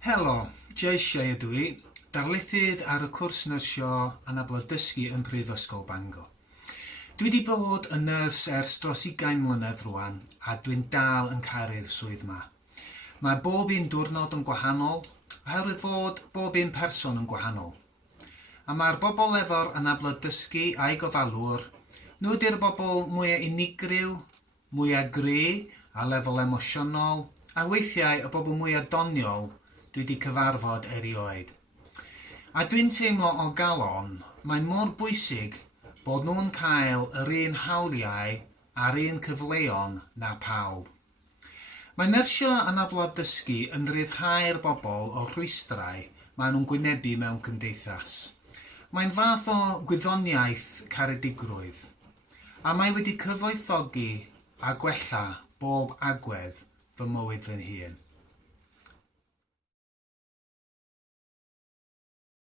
Helo, Shea ydw i, darlithydd ar y cwrs Nyrsio Anableddau Dysgu yn Brifysgol Bangor. Dwi wedi bod yn nyrs ers dros 20 mlynedd rwan a dwi'n dal yn caru'r swydd yma. Mae bob un diwrnod yn gwahanol, oherwydd fod bob un person yn gwahanol. A mae'r bobl efo'r Anableddau Dysgu a'i gofalwr, nhw ydy'r bobl mwyaf unigryw, mwyaf gry a lefel emosiynol, a weithiau y bobl mwyaf doniol dwi wedi cyfarfod erioed. A dwi'n teimlo o galon, mae'n mor bwysig bod nhw'n cael yr un hawliau a'r un cyfleon na pawb. Mae Nyrsio Anableddau Dysgu yn ryddhau'r bobl o rhwystrau maen nhw'n gwynebu mewn cymdeithas. Mae'n fath o gwyddoniaeth caredigrwydd, a mae wedi cyfoethogi a gwella bob agwedd fy mywyd fy hun.